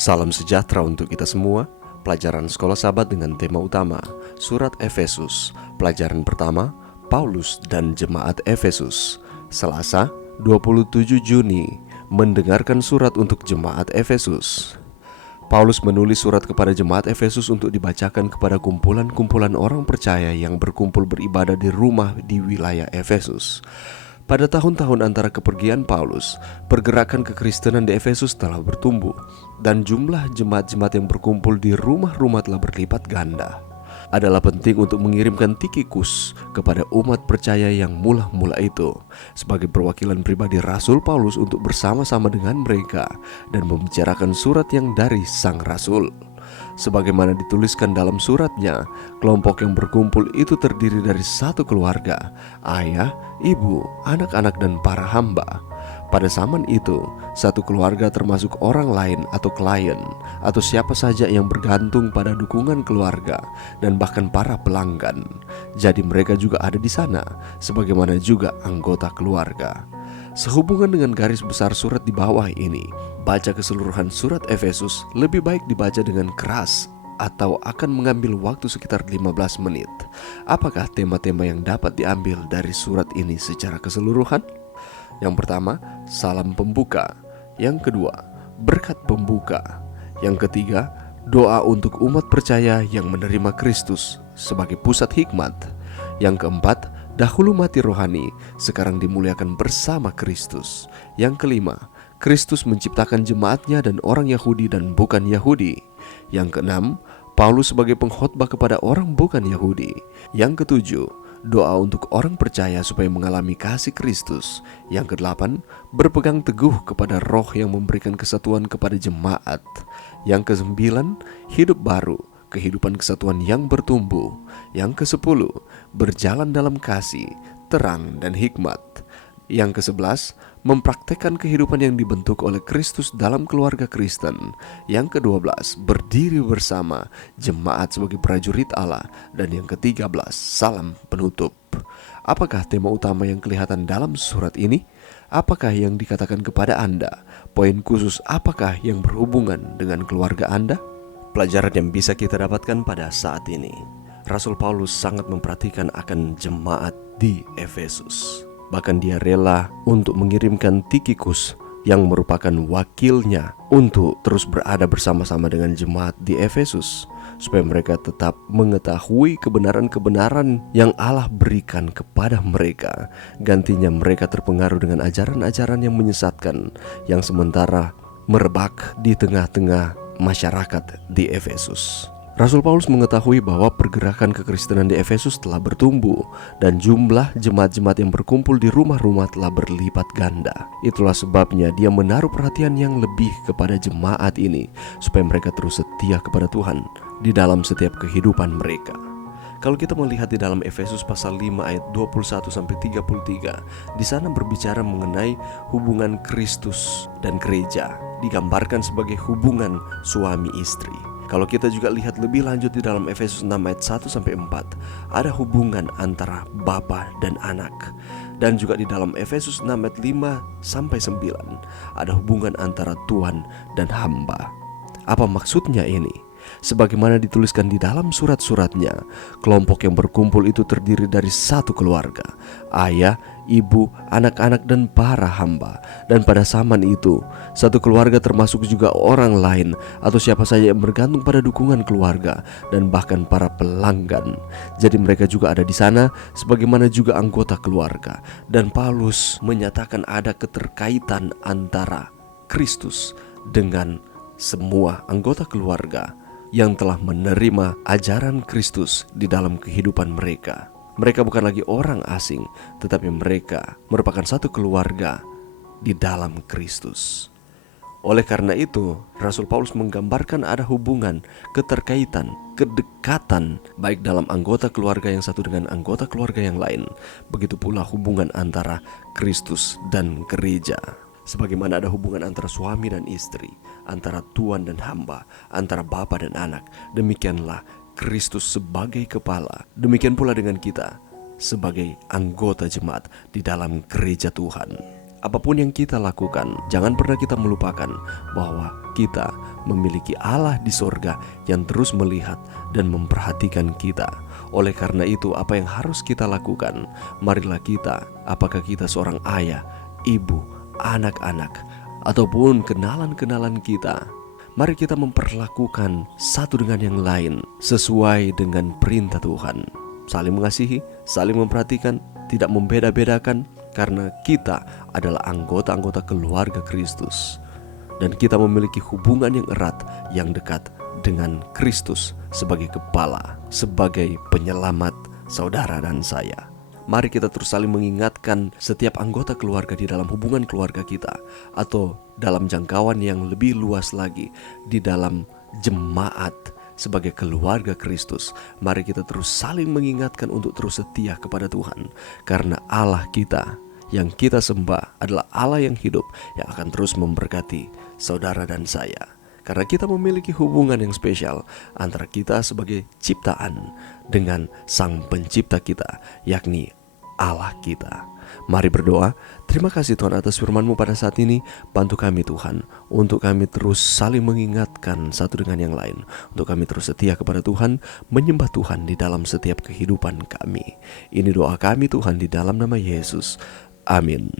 Salam sejahtera untuk kita semua. Pelajaran Sekolah Sabat dengan tema utama Surat Efesus. Pelajaran pertama, Paulus dan Jemaat Efesus. Selasa, 27 Juni, mendengarkan surat untuk Jemaat Efesus. Paulus menulis surat kepada Jemaat Efesus untuk dibacakan kepada kumpulan-kumpulan orang percaya yang berkumpul beribadah di rumah di wilayah Efesus. Pada tahun-tahun antara kepergian Paulus, pergerakan kekristenan di Efesus telah bertumbuh dan jumlah jemaat-jemaat yang berkumpul di rumah-rumah telah berlipat ganda. Adalah penting untuk mengirimkan Tikhikus kepada umat percaya yang mula-mula itu sebagai perwakilan pribadi Rasul Paulus untuk bersama-sama dengan mereka dan membicarakan surat yang dari Sang Rasul. Sebagaimana dituliskan dalam suratnya, kelompok yang berkumpul itu terdiri dari satu keluarga, ayah, ibu, anak-anak, dan para hamba. Pada zaman itu, satu keluarga termasuk orang lain atau klien, atau siapa saja yang bergantung pada dukungan keluarga, dan bahkan para pelanggan. Jadi mereka juga ada di sana, sebagaimana juga anggota keluarga. Sehubungan dengan garis besar surat di bawah ini, baca keseluruhan surat Efesus lebih baik dibaca dengan keras atau akan mengambil waktu sekitar 15 menit. Apakah tema-tema yang dapat diambil dari surat ini secara keseluruhan? Yang pertama, salam pembuka. Yang kedua, berkat pembuka. Yang ketiga, doa untuk umat percaya yang menerima Kristus sebagai pusat hikmat. Yang keempat, dahulu mati rohani, sekarang dimuliakan bersama Kristus. Yang kelima, Kristus menciptakan jemaatnya dan orang Yahudi dan bukan Yahudi. Yang keenam, Paulus sebagai pengkhotbah kepada orang bukan Yahudi. Yang ketujuh, doa untuk orang percaya supaya mengalami kasih Kristus. Yang kedelapan, berpegang teguh kepada roh yang memberikan kesatuan kepada jemaat. Yang kesembilan, hidup baru, kehidupan kesatuan yang bertumbuh. Yang kesepuluh, berjalan dalam kasih, terang, dan hikmat. Yang kesebelas, mempraktekkan kehidupan yang dibentuk oleh Kristus dalam keluarga Kristen. Yang ke-12, berdiri bersama jemaat sebagai prajurit Allah. Dan yang ke-13, salam penutup. Apakah tema utama yang kelihatan dalam surat ini? Apakah yang dikatakan kepada Anda? Poin khusus apakah yang berhubungan dengan keluarga Anda? Pelajaran yang bisa kita dapatkan pada saat ini, Rasul Paulus sangat memperhatikan akan jemaat di Efesus. Bahkan dia rela untuk mengirimkan Tikhikus yang merupakan wakilnya untuk terus berada bersama-sama dengan jemaat di Efesus, supaya mereka tetap mengetahui kebenaran-kebenaran yang Allah berikan kepada mereka. Gantinya mereka terpengaruh dengan ajaran-ajaran yang menyesatkan, yang sementara merebak di tengah-tengah masyarakat di Efesus. Rasul Paulus mengetahui bahwa pergerakan kekristenan di Efesus telah bertumbuh dan jumlah jemaat-jemaat yang berkumpul di rumah-rumah telah berlipat ganda. Itulah sebabnya dia menaruh perhatian yang lebih kepada jemaat ini supaya mereka terus setia kepada Tuhan di dalam setiap kehidupan mereka. Kalau kita melihat di dalam Efesus pasal 5 ayat 21-33, di sana berbicara mengenai hubungan Kristus dan gereja, digambarkan sebagai hubungan suami istri. Kalau kita juga lihat lebih lanjut di dalam Efesus 6 ayat 1-4, ada hubungan antara bapa dan anak. Dan juga di dalam Efesus 6 ayat 5-9, ada hubungan antara tuan dan hamba. Apa maksudnya ini? Sebagaimana dituliskan di dalam surat-suratnya, kelompok yang berkumpul itu terdiri dari satu keluarga, ayah, ibu, anak-anak, dan para hamba. Dan pada zaman itu, satu keluarga termasuk juga orang lain atau siapa saja yang bergantung pada dukungan keluarga dan bahkan para pelanggan. Jadi mereka juga ada di sana sebagaimana juga anggota keluarga. Dan Paulus menyatakan ada keterkaitan antara Kristus dengan semua anggota keluarga yang telah menerima ajaran Kristus di dalam kehidupan mereka. Mereka bukan lagi orang asing, tetapi mereka merupakan satu keluarga di dalam Kristus. Oleh karena itu, Rasul Paulus menggambarkan ada hubungan, keterkaitan, kedekatan baik dalam anggota keluarga yang satu dengan anggota keluarga yang lain. Begitu pula hubungan antara Kristus dan gereja. Sebagaimana ada hubungan antara suami dan istri, antara tuan dan hamba, antara bapa dan anak, demikianlah Kristus sebagai kepala. Demikian pula dengan kita sebagai anggota jemaat di dalam gereja Tuhan. Apapun yang kita lakukan, jangan pernah kita melupakan bahwa kita memiliki Allah di sorga yang terus melihat dan memperhatikan kita. Oleh karena itu, apa yang harus kita lakukan? Marilah kita, apakah kita seorang ayah, ibu, anak-anak, ataupun kenalan-kenalan kita, mari kita memperlakukan satu dengan yang lain sesuai dengan perintah Tuhan. Saling mengasihi, saling memperhatikan, tidak membeda-bedakan, karena kita adalah anggota-anggota keluarga Kristus. Dan kita memiliki hubungan yang erat, yang dekat dengan Kristus sebagai kepala, sebagai penyelamat saudara dan saya. Mari kita terus saling mengingatkan setiap anggota keluarga di dalam hubungan keluarga kita, atau dalam jangkauan yang lebih luas lagi, di dalam jemaat sebagai keluarga Kristus. Mari kita terus saling mengingatkan untuk terus setia kepada Tuhan, karena Allah kita yang kita sembah adalah Allah yang hidup, yang akan terus memberkati saudara dan saya. Karena kita memiliki hubungan yang spesial antara kita sebagai ciptaan dengan Sang Pencipta kita, yakni Allah kita. Mari berdoa. Terima kasih Tuhan atas firman-Mu pada saat ini. Bantu kami Tuhan, untuk kami terus saling mengingatkan satu dengan yang lain, untuk kami terus setia kepada Tuhan, menyembah Tuhan di dalam setiap kehidupan kami. Ini doa kami Tuhan, di dalam nama Yesus. Amin.